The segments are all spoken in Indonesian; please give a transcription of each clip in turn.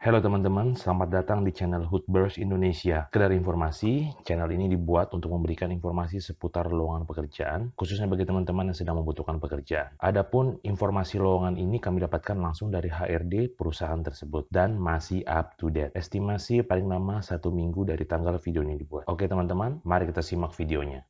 Halo teman-teman, selamat datang di channel Hoodburst Indonesia. Sekedar informasi, channel ini dibuat untuk memberikan informasi seputar lowongan pekerjaan, khususnya bagi teman-teman yang sedang membutuhkan pekerjaan. Adapun informasi lowongan ini kami dapatkan langsung dari HRD perusahaan tersebut dan masih up to date. Estimasi paling lama 1 minggu dari tanggal video ini dibuat. Oke teman-teman, mari kita simak videonya.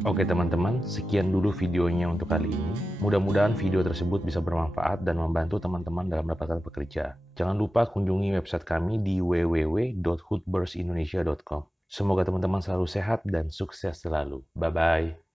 Oke teman-teman, sekian dulu videonya untuk kali ini. Mudah-mudahan video tersebut bisa bermanfaat dan membantu teman-teman dalam mendapatkan pekerjaan. Jangan lupa kunjungi website kami di www.hoodburstindonesia.com. Semoga teman-teman selalu sehat dan sukses selalu. Bye-bye.